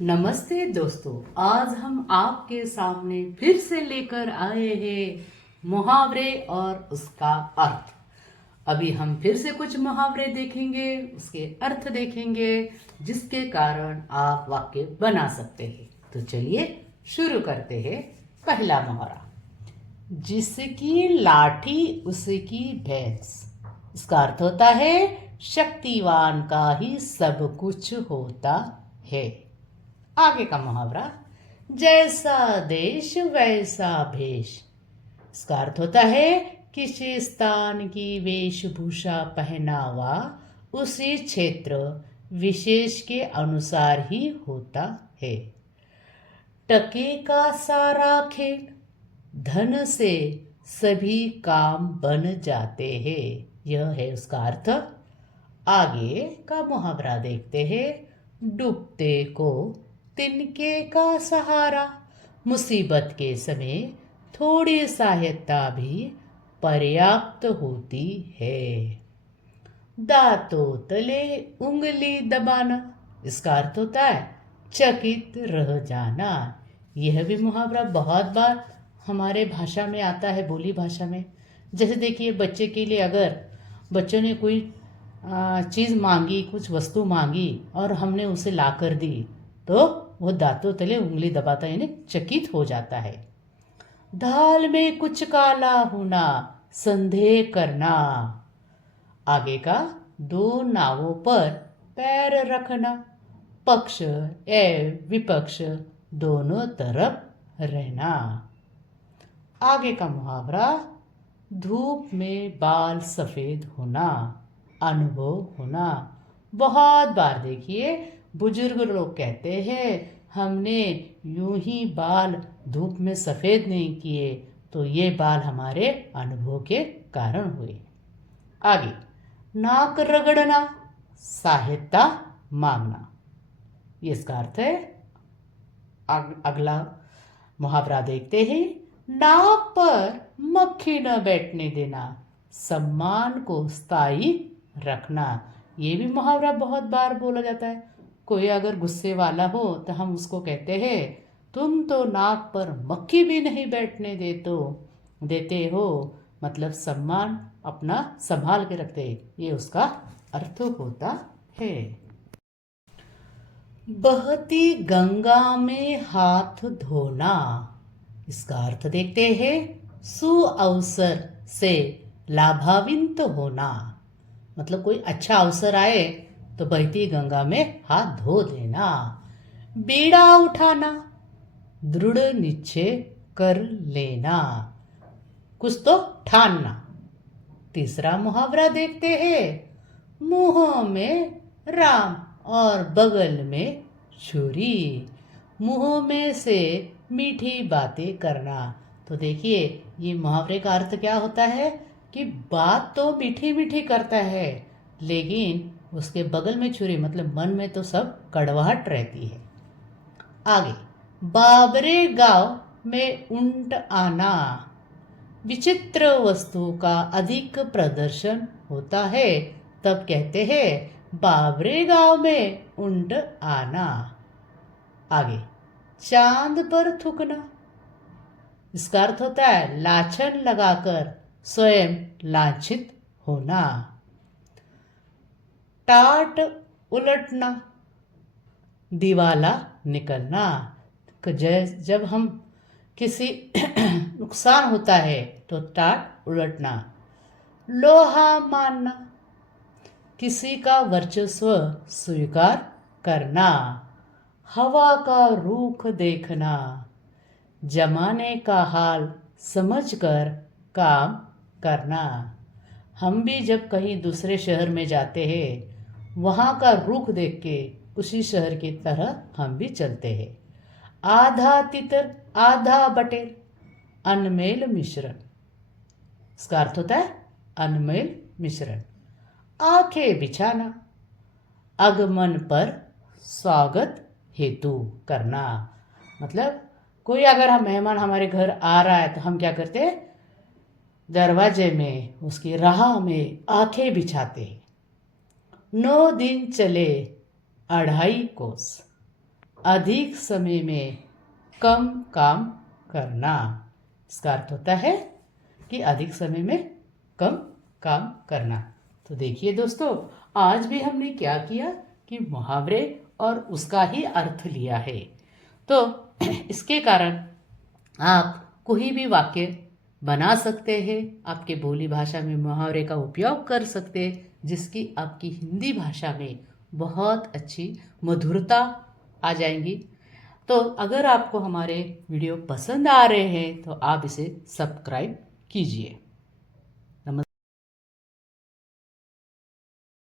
नमस्ते दोस्तों, आज हम आपके सामने फिर से लेकर आए हैं मुहावरे और उसका अर्थ। अभी हम फिर से कुछ मुहावरे देखेंगे, उसके अर्थ देखेंगे, जिसके कारण आप वाक्य बना सकते हैं। तो चलिए शुरू करते हैं। पहला मुहावरा, जिसकी लाठी उसकी भैंस। इसका अर्थ होता है शक्तिवान का ही सब कुछ होता है। आगे का मुहावरा, जैसा देश वैसा भेष। इसका अर्थ होता है किसी स्थान की वेशभूषा पहनावा उसी क्षेत्र विशेष के अनुसार ही होता है। टके का सारा खेल, धन से सभी काम बन जाते हैं। यह है उसका अर्थ। आगे का मुहावरा देखते हैं। डूबते को तिनके का सहारा। मुसीबत के समय थोड़ी सहायता भी पर्याप्त होती है। दांतों तले उंगली दबाना। इसका अर्थ होता है चकित रह जाना। यह भी मुहावरा बहुत बार हमारे भाषा में आता है, बोली भाषा में। जैसे देखिए, बच्चे के लिए अगर बच्चों ने कोई चीज़ मांगी, कुछ वस्तु मांगी और हमने उसे ला कर दी, तो वो दांतों तले उंगली दबाता यानी चकित हो जाता है। दाल में कुछ काला होना, संदेह करना। आगे का, दो नावों पर पैर रखना। पक्ष एवं विपक्ष दोनों तरफ रहना। आगे का मुहावरा, धूप में बाल सफेद होना, अनुभव होना। बहुत बार देखिए, बुजुर्ग लोग कहते हैं हमने यूं ही बाल धूप में सफेद नहीं किए, तो ये बाल हमारे अनुभव के कारण हुए। आगे, नाक रगड़ना, सहायता मांगना। ये इसका अर्थ है। अगला मुहावरा देखते हैं। नाक पर मक्खी न बैठने देना, सम्मान को स्थायी रखना। ये भी मुहावरा बहुत बार बोला जाता है। कोई अगर गुस्से वाला हो तो हम उसको कहते हैं तुम तो नाक पर मक्खी भी नहीं बैठने देते हो। मतलब सम्मान अपना संभाल के रखते। ये उसका अर्थ होता है। बहती गंगा में हाथ धोना। इसका अर्थ देखते हैं। सुअवसर से लाभान्वित होना। मतलब कोई अच्छा अवसर आए तो बहती गंगा में हाथ धो देना। बीड़ा उठाना, दृढ़ निश्चय कर लेना, कुछ तो ठानना। तीसरा मुहावरा देखते हैं। मुंह में राम और बगल में छुरी। मुंह में से मीठी बातें करना। तो देखिए, ये मुहावरे का अर्थ क्या होता है कि बात तो मीठी मीठी करता है, लेकिन उसके बगल में छुरी, मतलब मन में तो सब कड़वाहट रहती है। आगे, बाबरे गांव में ऊंट आना। विचित्र वस्तु का अधिक प्रदर्शन होता है, तब कहते हैं बाबरे गांव में ऊंट आना। आगे, चांद पर थूकना। इसका अर्थ होता है लाछन लगाकर स्वयं लाछित होना। टाट उलटना, दिवाला निकलना। जब हम किसी नुकसान होता है तो टाट उलटना। लोहा मानना, किसी का वर्चस्व स्वीकार करना। हवा का रुख देखना, जमाने का हाल समझकर काम करना। हम भी जब कहीं दूसरे शहर में जाते हैं, वहाँ का रुख देख के उसी शहर की तरह हम भी चलते हैं। आधा तितर आधा बटेर, अनमेल मिश्रण। इसका अर्थ होता है अनमेल मिश्रण। आंखें बिछाना, आगमन पर स्वागत हेतु करना। मतलब कोई अगर हम मेहमान हमारे घर आ रहा है तो हम क्या करते हैं, दरवाजे में उसकी राह में आंखें बिछाते हैं। 9 दिन चले 2.5 कोस। अधिक समय में कम काम करना। इसका अर्थ होता है कि अधिक समय में कम काम करना। तो देखिए दोस्तों, आज भी हमने क्या किया कि मुहावरे और उसका ही अर्थ लिया है। तो इसके कारण आप कोई भी वाक्य बना सकते हैं, आपके बोली भाषा में मुहावरे का उपयोग कर सकते हैं, जिसकी आपकी हिंदी भाषा में बहुत अच्छी मधुरता आ जाएंगी। तो अगर आपको हमारे वीडियो पसंद आ रहे हैं तो आप इसे सब्सक्राइब कीजिए।